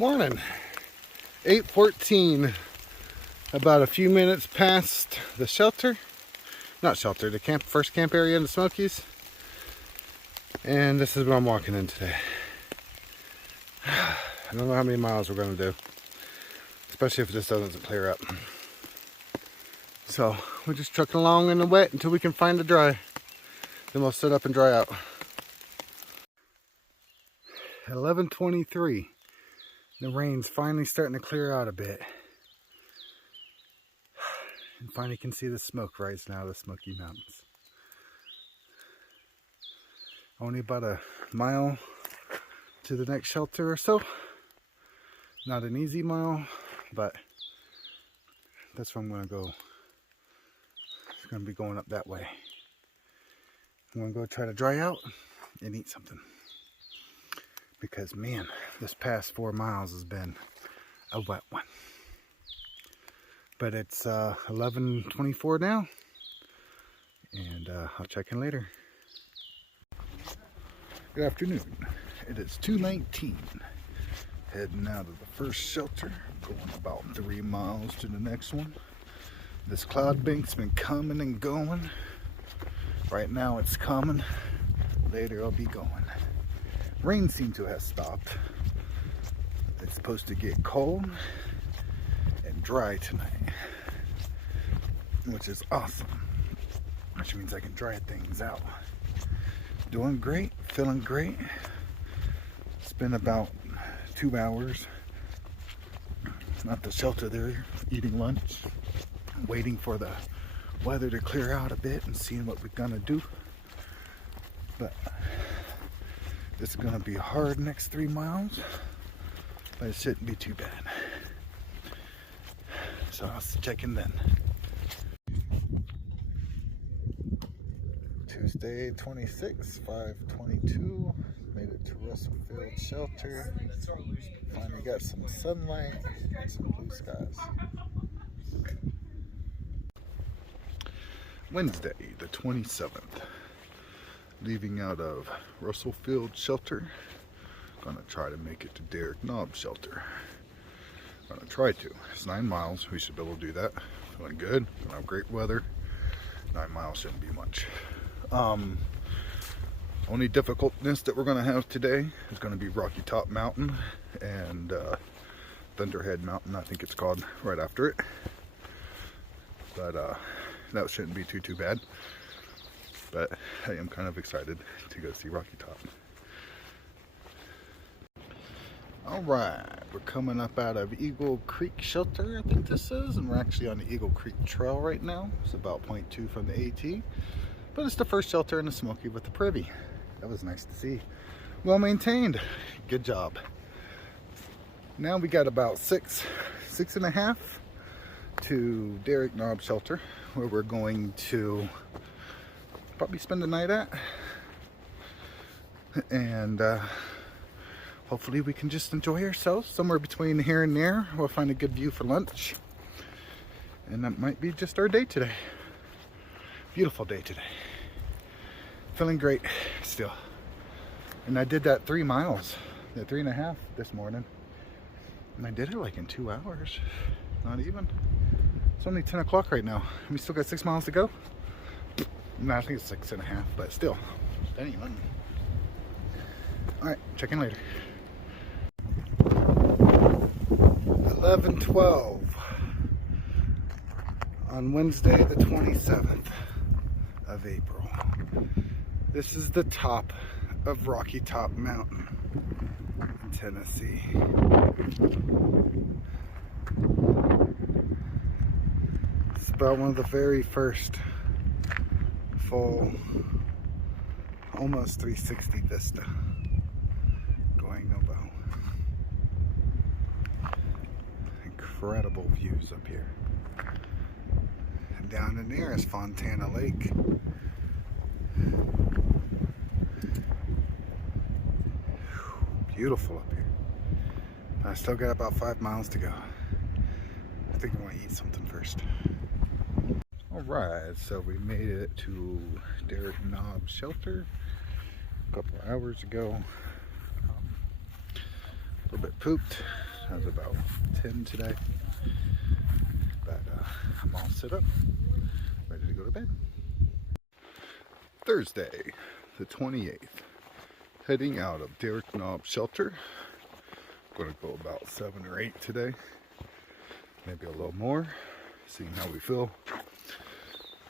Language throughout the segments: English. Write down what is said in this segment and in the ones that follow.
Morning, 8:14. About a few minutes past the shelter, not shelter, the first camp area in the Smokies. And this is what I'm walking in today. I don't know how many miles we're going to do, especially if this doesn't clear up. So we're just trucking along in the wet until we can find the dry. Then we'll sit up and dry out. 11:23. The rain's finally starting to clear out a bit. And finally can see the smoke rising out of the Smoky Mountains. Only about a mile to the next shelter or so. Not an easy mile, but that's where I'm going to go. It's going to be going up that way. I'm going to go try to dry out and eat something. Because man, this past 4 miles has been a wet one. But it's 11:24 now, and I'll check in later. Good afternoon. It is 2:19. Heading out of the first shelter, going about 3 miles to the next one. This cloud bank's been coming and going. Right now it's coming. Later I'll be going. Rain seems to have stopped. It's supposed to get cold and dry tonight, which is awesome. Which means I can dry things out. Doing great, feeling great. It's been about 2 hours. At the shelter there, eating lunch, waiting for the weather to clear out a bit and seeing what we're gonna do. But it's gonna be hard next 3 miles, but it shouldn't be too bad. So I'll check in then. Tuesday 26, 5:22. Made it to Russell Field Shelter. Finally got some sunlight and some blue skies. Wednesday the 27th. Leaving out of Russell Field Shelter. Gonna try to make it to Derrick Knob Shelter. Gonna try to. It's 9 miles. We should be able to do that. Feeling good. Gonna have great weather. 9 miles shouldn't be much. Only difficultness that we're gonna have today is gonna be Rocky Top Mountain and Thunderhead Mountain, I think it's called, right after it. But that shouldn't be too bad. But I am kind of excited to go see Rocky Top. Alright, we're coming up out of Eagle Creek Shelter, I think this is, and we're actually on the Eagle Creek Trail right now. It's about 0.2 from the AT, but it's the first shelter in the Smoky with the privy. That was nice to see. Well maintained. Good job. Now we got about six and a half to Derrick Knob Shelter, where we're going to probably spend the night at, and hopefully we can just enjoy ourselves somewhere between here and there. We'll find a good view for lunch, and that might be just our day today. Beautiful day today. Feeling great still. And I did that 3 miles, that 3.5 this morning, and I did it like in 2 hours. Not even. It's only 10 o'clock right now. We still got 6 miles to go. No, I think it's 6.5, but still. Anyone. Alright, check in later. 11:12 on Wednesday the 27th of April. This is the top of Rocky Top Mountain in Tennessee. It's about one of the very first full, almost 360 vista going about. Incredible views up here. And down in there is Fontana Lake. Beautiful up here. I still got about 5 miles to go. I think I want to eat something first. Alright, so we made it to Derrick Knob Shelter a couple of hours ago. A little bit pooped, I was about 10 today. But I'm all set up, ready to go to bed. Thursday, the 28th. Heading out of Derrick Knob Shelter. Going to go about 7 or 8 today. Maybe a little more, seeing how we feel.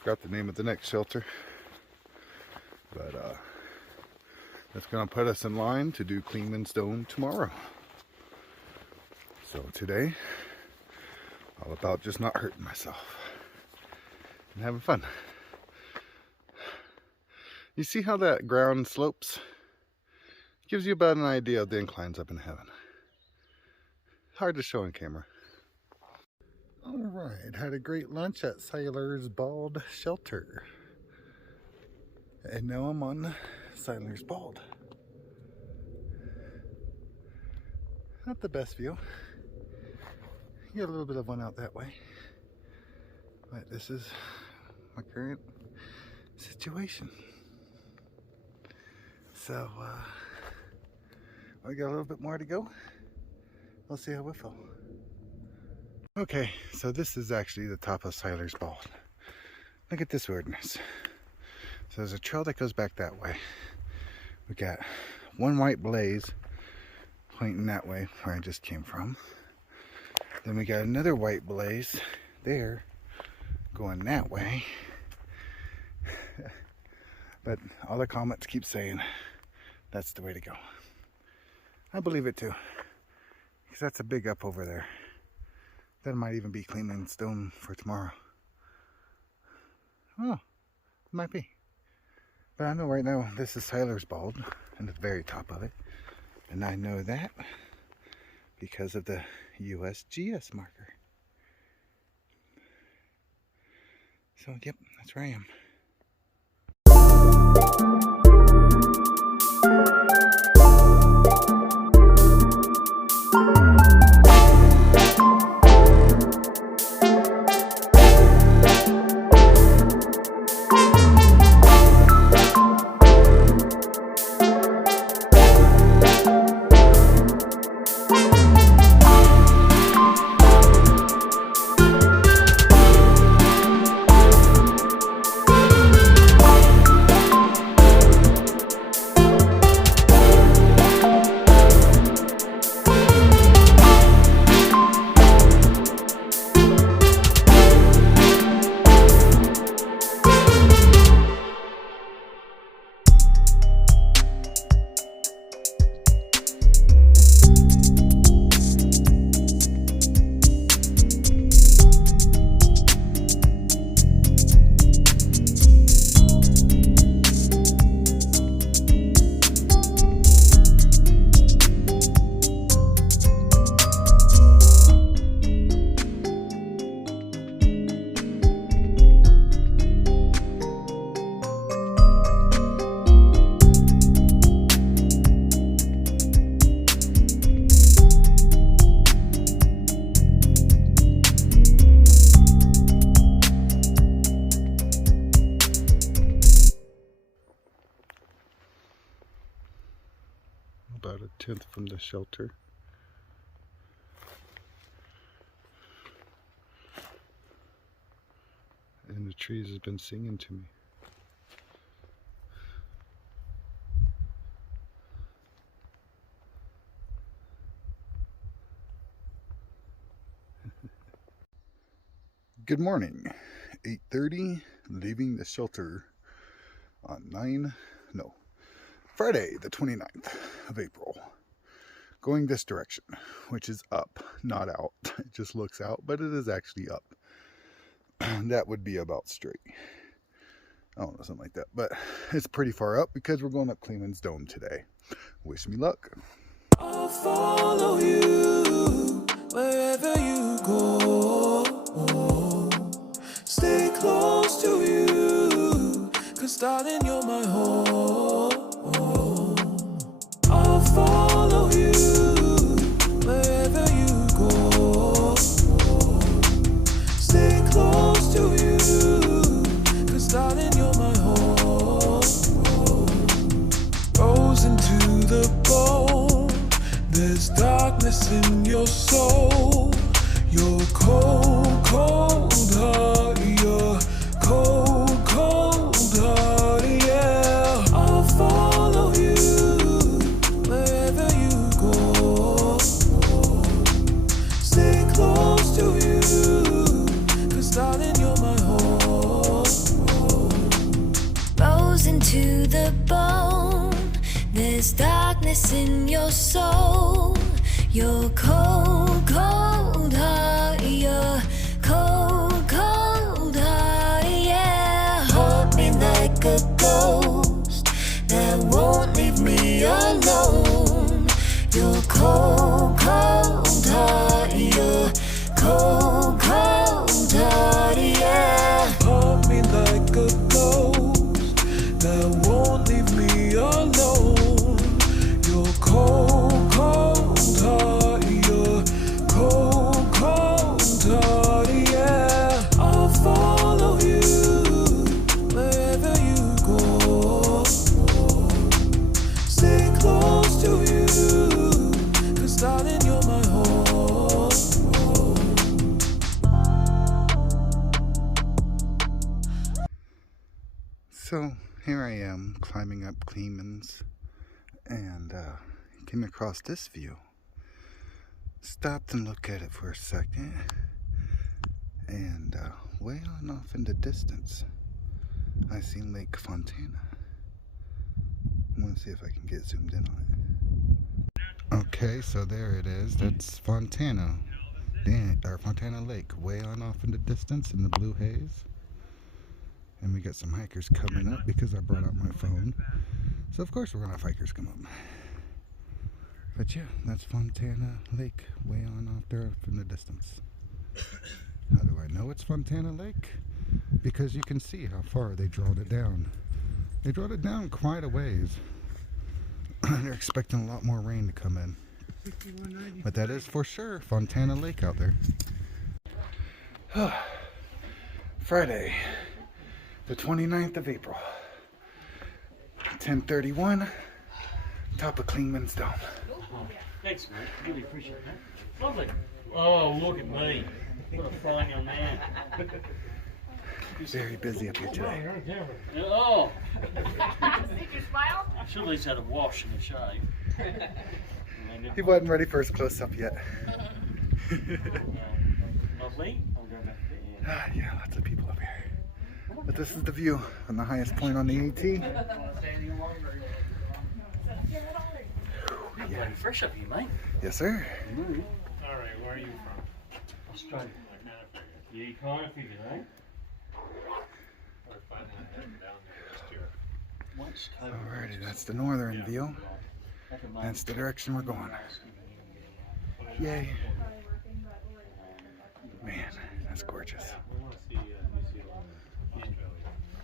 Forgot the name of the next shelter. But that's going to put us in line to do Clingmens Dome tomorrow. So today, all about just not hurting myself and having fun. You see how that ground slopes? Gives you about an idea of the inclines up in heaven. Hard to show on camera. Alright, had a great lunch at Siler's Bald Shelter. And now I'm on Siler's Bald. Not the best view. You get a little bit of one out that way. But this is my current situation. So, we got a little bit more to go. We'll see how we feel. Okay, so this is actually the top of Siler's Bald. Look at this weirdness. So there's a trail that goes back that way. We got one white blaze pointing that way where I just came from. Then we got another white blaze there going that way. But all the comments keep saying that's the way to go. I believe it too, because that's a big up over there. That might even be Clingmens Dome for tomorrow. Oh, it might be. But I know right now this is Siler's Bald and the very top of it. And I know that because of the USGS marker. So, yep, that's where I am. About a 10th from the shelter. And the trees have been singing to me. Good morning. 8:30, leaving the shelter on Friday the 29th of April. Going this direction, which is up, not out. It just looks out, but it is actually up. That would be about straight. I don't know, something like that. But it's pretty far up because we're going up Clingmens Dome today. Wish me luck. I'll follow you wherever you go. Stay close to you, 'cause darling, you're my home. I'll follow you wherever you go. Stay close to you, 'cause darling, you're my home. Rose into the bone, There's darkness in your soul. Your cold, cold heart. Your cold, cold heart. Yeah, I'll follow you wherever you go. Stay close to you, 'cause darling, you're my home. Rose into the bone. There's darkness in your soul. Your cold, cold heart. Your cold, cold heart. Yeah, hold me like a ghost that won't leave me alone. Your cold, cold heart. Your cold, cold heart. Yeah. Hold me like a ghost that won't leave me alone. Your cold, cold heart. Your cold, cold heart. Yeah, I'll follow you wherever you go. Stay close to you, 'cause darling, you're my home. So here I am climbing up Clingmens and came across this view. Stopped and looked at it for a second, and way on off in the distance I seen Lake Fontana. I'm gonna see if I can get zoomed in on it. Okay, so there it is. That's Fontana. Or Fontana Lake, way on off in the distance in the blue haze. And we got some hikers coming up because I brought out my phone. So of course we're gonna have hikers come up. But yeah, that's Fontana Lake, way on off there in the distance. How do I know it's Fontana Lake? Because you can see how far they drawed it down. They drawed it down quite a ways. They're expecting a lot more rain to come in. But that is for sure Fontana Lake out there. Friday, the 29th of April, 10:31, top of Clingmens Dome. Thanks, mate. Really appreciate that. Lovely. Oh, look at me. What a fine young man. Very busy up here today. Oh, Did you smile? I should at least had a wash and a shave. He wasn't ready for his close-up yet. Lovely. I'll go back there. Yeah, lots of people up here. But this is the view from the highest point on the AT. You're bloody fresh up here, mate. Yes, sir. All right, where are you from? Australia. Yeah, you kind of figured, eh? We're finally heading down there this year. Once COVID Alrighty, that's the northern view. That's the direction we're going. Yay. Man, that's gorgeous. We want to see New Zealand and Australia.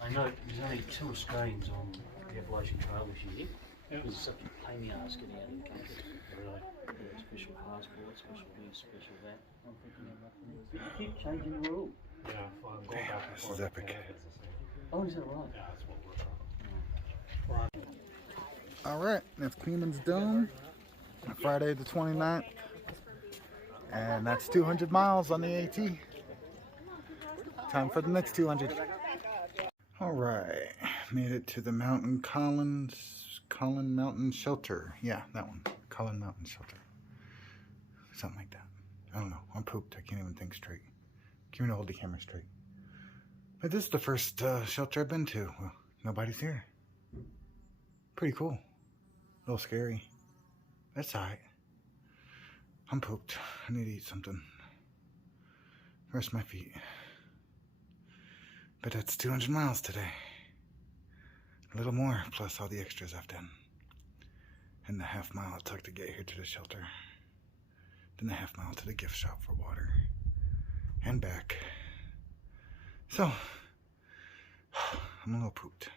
I know there's only 2 Australians on the Appalachian Trail this year. Yep. It was such a pain in the ass getting out of the country. Really? Special passport, special this, special that. I'm thinking of nothing. You keep changing the rule. Yeah, well, I'm going Damn, back and this forth. is epic. Canada's the same. Oh, is that right? Yeah, that's what we're on. Alright, that's Clingmens Dome. Friday the 29th. And that's 200 miles on the AT. Time for the next 200. Alright, made it to the Collin Mountain Shelter. Yeah, that one. Collin Mountain Shelter. Something like that. I don't know. I'm pooped. I can't even think straight. Can't even hold the camera straight. But this is the first shelter I've been to. Well, nobody's here. Pretty cool. A little scary. That's alright. I'm pooped. I need to eat something. Rest my feet. But that's 200 miles today. A little more, plus all the extras I've done. And the half mile it took to get here to the shelter. Then the half mile to the gift shop for water. And back. So, I'm a little pooped.